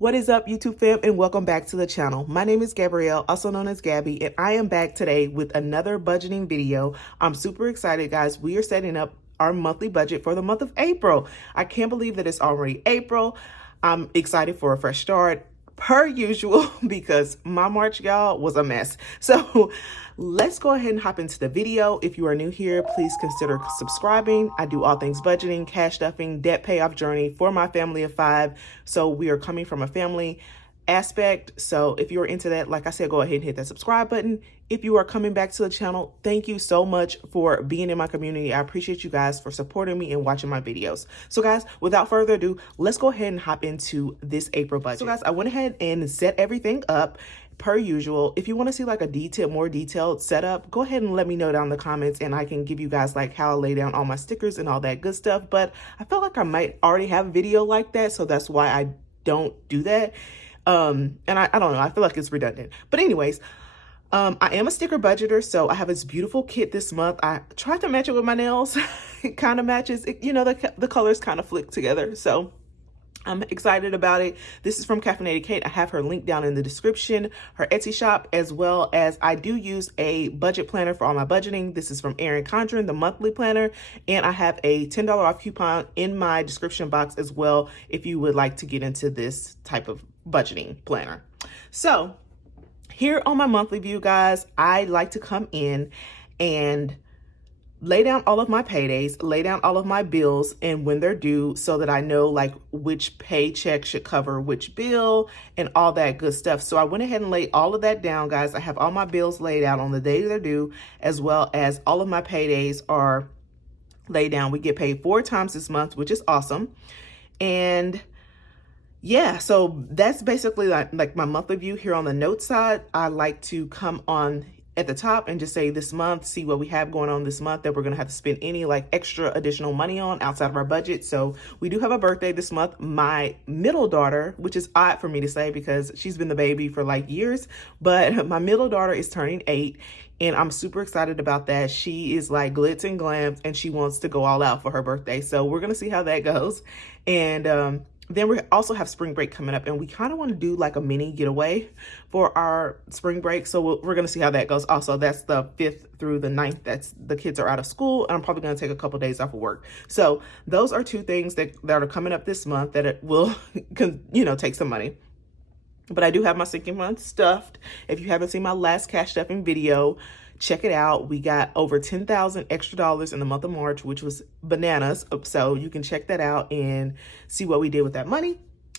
What is up, YouTube fam, and welcome back to the channel. My name is Gabrielle, also known as Gabby, and I am back today with another budgeting video. I'm super excited, guys. We are setting up our monthly budget for the month of April. I can't believe that it's already April. I'm excited for a fresh start, per usual, because my March, y'all, was a mess. So let's go ahead and hop into the video. If you are new here, please consider subscribing. I do all things budgeting, cash stuffing, debt payoff journey for my family of 5. So we are coming from a family aspect. So if you're into that, like I said, go ahead and hit that subscribe button. If you are coming back to the channel, thank you so much for being in my community. I appreciate you guys for supporting me and watching my videos. So guys, without further ado, let's go ahead and hop into this April budget. So guys, I went ahead and set everything up per usual. If you want to see like a more detailed setup, go ahead and let me know down in the comments and I can give you guys like how I lay down all my stickers and all that good stuff. But I felt like I might already have a video like that, so that's why I don't do that. And I don't know, I feel like it's redundant. But anyways, I am a sticker budgeter, so I have this beautiful kit this month. I tried to match it with my nails. It kind of matches, you know, the colors kind of flick together. So I'm excited about it. This is from Caffeinated Kate. I have her link down in the description, her Etsy shop, as well as I do use a budget planner for all my budgeting. This is from Erin Condren, the monthly planner, and I have a $10 off coupon in my description box as well if you would like to get into this type of budgeting planner. So here on my monthly view, guys, I like to come in and lay down all of my paydays, lay down all of my bills and when they're due so that I know like which paycheck should cover which bill and all that good stuff. So I went ahead and laid all of that down, guys. I have all my bills laid out on the day they're due, as well as all of my paydays are laid down. We get paid 4 times this month, which is awesome. And yeah, so that's basically like my monthly view. Here on the note side, I like to come on at the top and just say this month, see what we have going on this month that we're going to have to spend any like extra additional money on outside of our budget. So we do have a birthday this month. My middle daughter, which is odd for me to say because she's been the baby for like years, but my middle daughter is turning 8 and I'm super excited about that. She is like glitz and glams and she wants to go all out for her birthday. So we're going to see how that goes. And, then we also have spring break coming up and we kind of want to do like a mini getaway for our spring break. So we're going to see how that goes. Also, that's the 5th through the 9th. That's the kids are out of school and I'm probably going to take a couple of days off of work. So those are 2 things that are coming up this month that it will, you know, take some money. But I do have my sinking month stuffed. If you haven't seen my last cash stuffing video, check it out. We got over 10,000 extra dollars in the month of March, which was bananas. So you can check that out and see what we did with that money.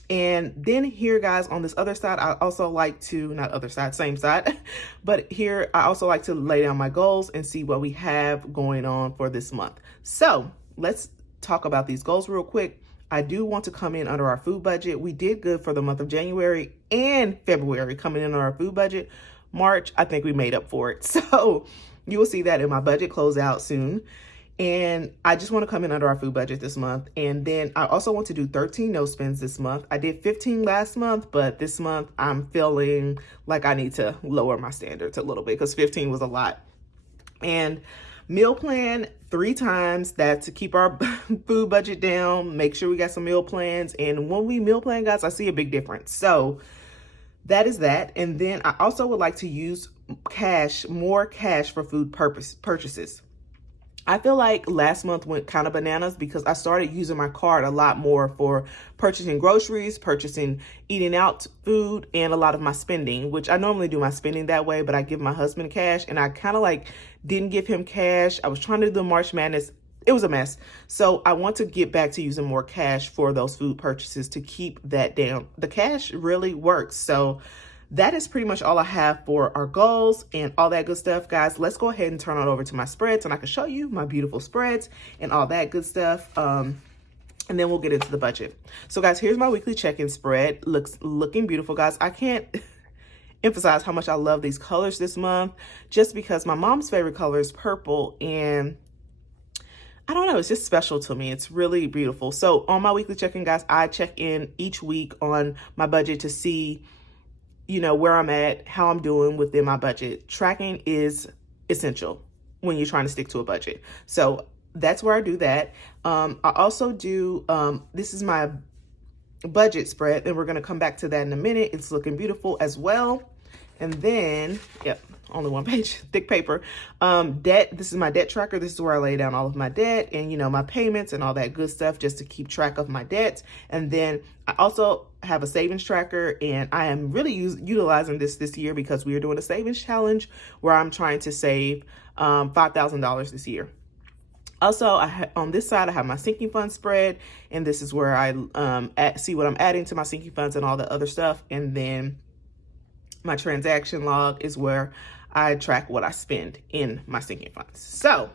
And then here, guys, on this other side, I also like to, not other side, same side, but here I also like to lay down my goals and see what we have going on for this month. So let's talk about these goals real quick. I do want to come in under our food budget. We did good for the month of January and February coming in on our food budget. March, I think we made up for it. So you will see that in my budget closeout soon. And I just want to come in under our food budget this month. And then I also want to do 13 no spends this month. I did 15 last month, but this month I'm feeling like I need to lower my standards a little bit because 15 was a lot. And meal plan 3 times. That to keep our food budget down, make sure we got some meal plans. And when we meal plan, guys, I see a big difference. So that is that. And then I also would like to use more cash for food purchases. I feel like last month went kind of bananas because I started using my card a lot more for purchasing groceries, purchasing eating out food, and a lot of my spending, which I normally do my spending that way, but I give my husband cash and I kind of like didn't give him cash. I was trying to do the March Madness. It was a mess. So I want to get back to using more cash for those food purchases to keep that down. The cash really works. So that is pretty much all I have for our goals and all that good stuff, guys. Let's go ahead and turn on over to my spreads and I can show you my beautiful spreads and all that good stuff. And then we'll get into the budget. So guys, here's my weekly check-in spread. Looking beautiful, guys. I can't emphasize how much I love these colors this month just because my mom's favorite color is purple and I don't know, it's just special to me. It's really beautiful. So on my weekly check-in, guys, I check in each week on my budget to see, you know, where I'm at, how I'm doing within my budget. Tracking is essential when you're trying to stick to a budget. So that's where I do that. I also do, this is my budget spread, and we're going to come back to that in a minute. It's looking beautiful as well. And then, yep, only one page, thick paper. Debt, this is my debt tracker. This is where I lay down all of my debt and, you know, my payments and all that good stuff just to keep track of my debts. And then I also have a savings tracker, and I am really utilizing this year because we are doing a savings challenge where I'm trying to save $5,000 this year. Also, on this side, I have my sinking fund spread, and this is where I see what I'm adding to my sinking funds and all the other stuff. And then my transaction log is where I track what I spend in my sinking funds. So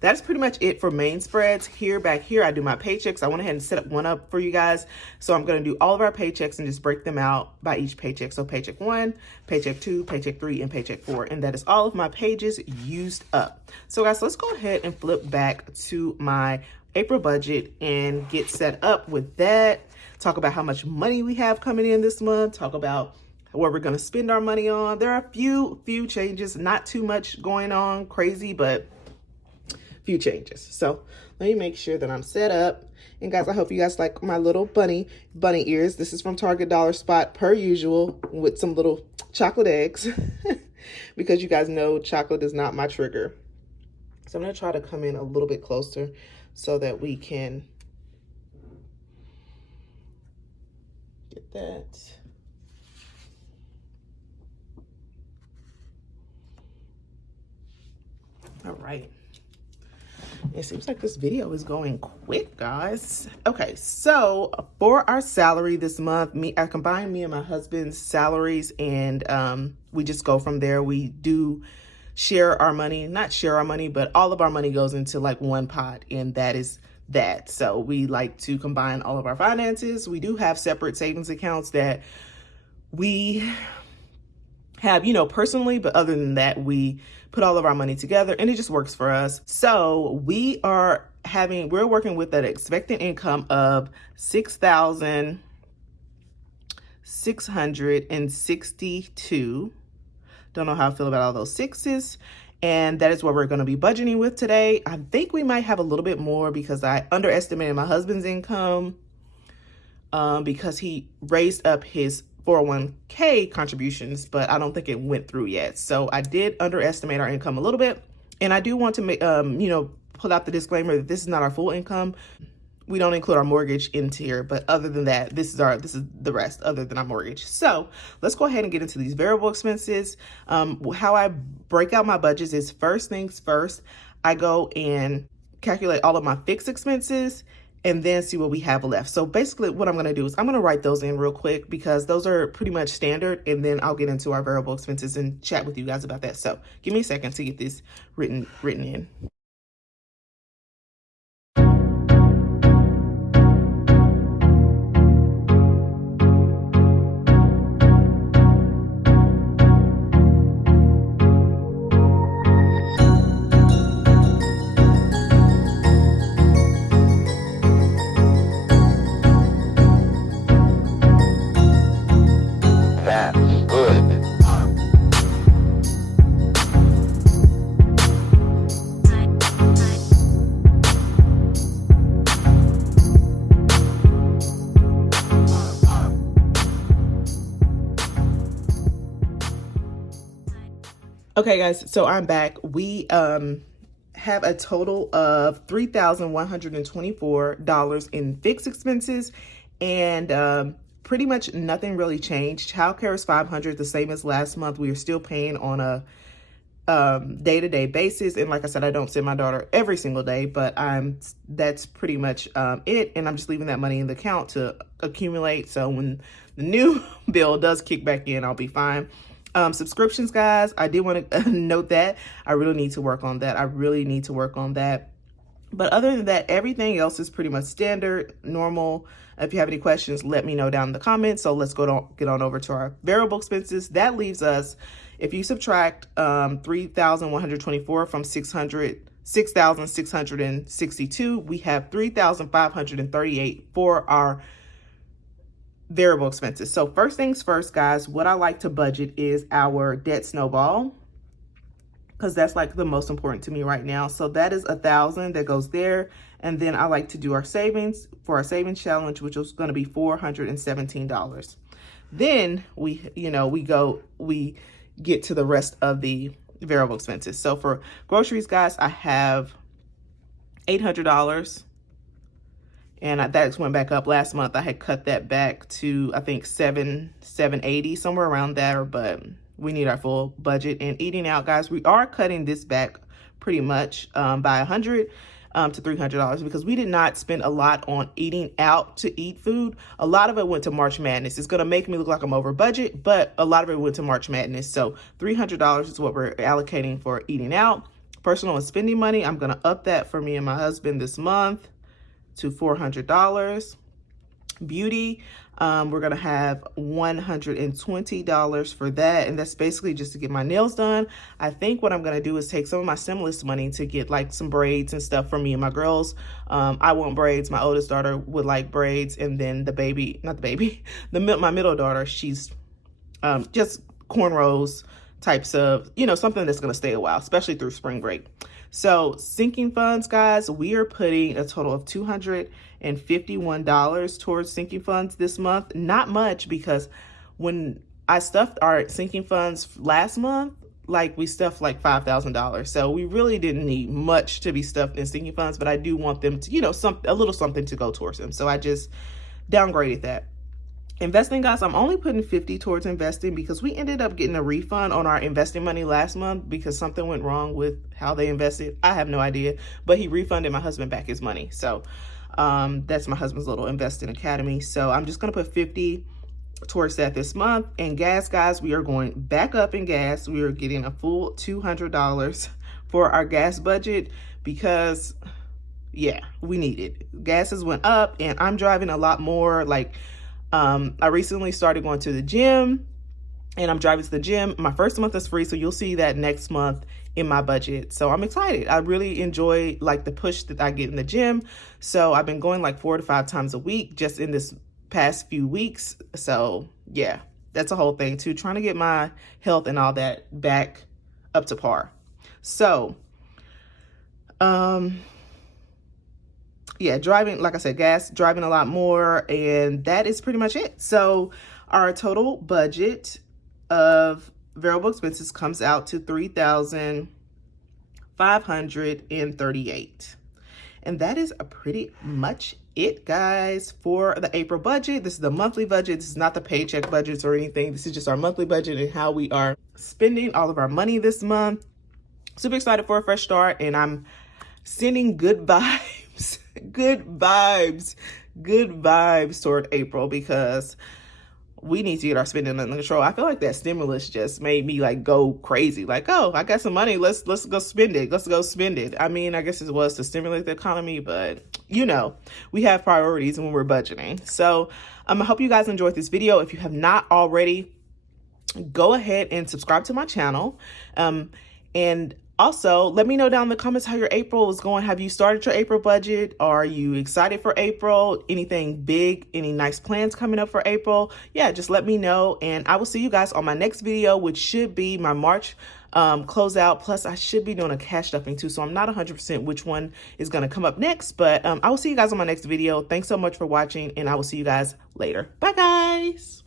that's pretty much it for main spreads. Back here, I do my paychecks. I went ahead and set one up for you guys. So I'm going to do all of our paychecks and just break them out by each paycheck. So paycheck 1, paycheck 2, paycheck 3, and paycheck 4. And that is all of my pages used up. So guys, let's go ahead and flip back to my April budget and get set up with that. Talk about how much money we have coming in this month. Talk about what we're going to spend our money on. There are a few changes, not too much going on crazy, but few changes. So let me make sure that I'm set up. And guys, I hope you guys like my little bunny ears. This is from Target Dollar Spot per usual, with some little chocolate eggs because you guys know chocolate is not my trigger. So I'm going to try to come in a little bit closer so that we can get that. All right. It seems like this video is going quick, guys. Okay, so for our salary this month, I combined me and my husband's salaries, and we just go from there. We do share our money, not share our money, but all of our money goes into like one pot, and that is that. So we like to combine all of our finances. We do have separate savings accounts that we have, you know, personally, but other than that, we put all of our money together and it just works for us. So we're working with an expected income of $6,662. Don't know how I feel about all those sixes. And that is what we're going to be budgeting with today. I think we might have a little bit more because I underestimated my husband's income because he raised up his 401k contributions, but I don't think it went through yet. So I did underestimate our income a little bit. And I do want to make, pull out the disclaimer that this is not our full income. We don't include our mortgage into here, but other than that, this is the rest other than our mortgage. So let's go ahead and get into these variable expenses. How I break out my budgets is first things first, I go and calculate all of my fixed expenses and then see what we have left. So basically what I'm going to do is I'm going to write those in real quick because those are pretty much standard, and then I'll get into our variable expenses and chat with you guys about that. So give me a second to get this written in. Okay, guys, so I'm back. We have a total of $3,124 in fixed expenses, and pretty much nothing really changed. Childcare is $500, the same as last month. We are still paying on a day-to-day basis, and like I said, I don't send my daughter every single day, but that's pretty much it, and I'm just leaving that money in the account to accumulate, so when the new bill does kick back in, I'll be fine. Subscriptions, guys, I did want to note that I really need to work on that. But other than that, everything else is pretty much standard, normal. If you have any questions, let me know down in the comments. So let's get on over to our variable expenses. That leaves us, if you subtract 3,124 from 6,662, we have 3,538 for our variable expenses. So first things first, guys, what I like to budget is our debt snowball, because that's like the most important to me right now. So that is 1,000 that goes there. And then I like to do our savings for our savings challenge, which was going to be $417. Then we get to the rest of the variable expenses. So for groceries, guys, I have $800. And that went back up last month. I had cut that back to, I think, $780, somewhere around there, but we need our full budget. And eating out, guys, we are cutting this back pretty much by $100 to $300 because we did not spend a lot on eating out to eat food. A lot of it went to March Madness. It's going to make me look like I'm over budget, but a lot of it went to March Madness. So $300 is what we're allocating for eating out. Personal and spending money, I'm going to up that for me and my husband this month to $400. Beauty, we're gonna have $120 for that, and that's basically just to get my nails done. I think what I'm gonna do is take some of my stimulus money to get like some braids and stuff for me and my girls. I want braids. My oldest daughter would like braids, and then my middle daughter, she's just cornrows types of, something that's gonna stay a while, especially through spring break. So sinking funds, guys, we are putting a total of $251 towards sinking funds this month. Not much, because when I stuffed our sinking funds last month, we stuffed like $5,000. So we really didn't need much to be stuffed in sinking funds, but I do want them to, a little something to go towards them. So I just downgraded that. Investing, guys, I'm only putting $50 towards investing because we ended up getting a refund on our investing money last month because something went wrong with how they invested. I have no idea, but he refunded my husband back his money. So that's my husband's little investing academy. So I'm just going to put $50 towards that this month. And gas, guys, we are going back up in gas. We are getting a full $200 for our gas budget because, yeah, we need it. Gases went up and I'm driving a lot more. I recently started going to the gym, and I'm driving to the gym. My first month is free, so you'll see that next month in my budget. So I'm excited. I really enjoy the push that I get in the gym. So I've been going 4 to 5 times a week just in this past few weeks. So yeah, that's a whole thing too, trying to get my health and all that back up to par. So yeah, driving, like I said, driving a lot more, and that is pretty much it. So our total budget of variable expenses comes out to $3,538. And that is pretty much it, guys, for the April budget. This is the monthly budget. This is not the paycheck budgets or anything. This is just our monthly budget and how we are spending all of our money this month. Super excited for a fresh start, and I'm sending good vibes, good vibes toward April because we need to get our spending under control. I feel like that stimulus just made me go crazy. Oh, I got some money. Let's go spend it. Let's go spend it. I mean, I guess it was to stimulate the economy, but we have priorities when we're budgeting. So I hope you guys enjoyed this video. If you have not already, go ahead and subscribe to my channel. And also, let me know down in the comments how your April is going. Have you started your April budget? Are you excited for April? Anything big? Any nice plans coming up for April? Yeah, just let me know. And I will see you guys on my next video, which should be my March closeout. Plus, I should be doing a cash stuffing too. So I'm not 100% which one is going to come up next. But I will see you guys on my next video. Thanks so much for watching, and I will see you guys later. Bye, guys.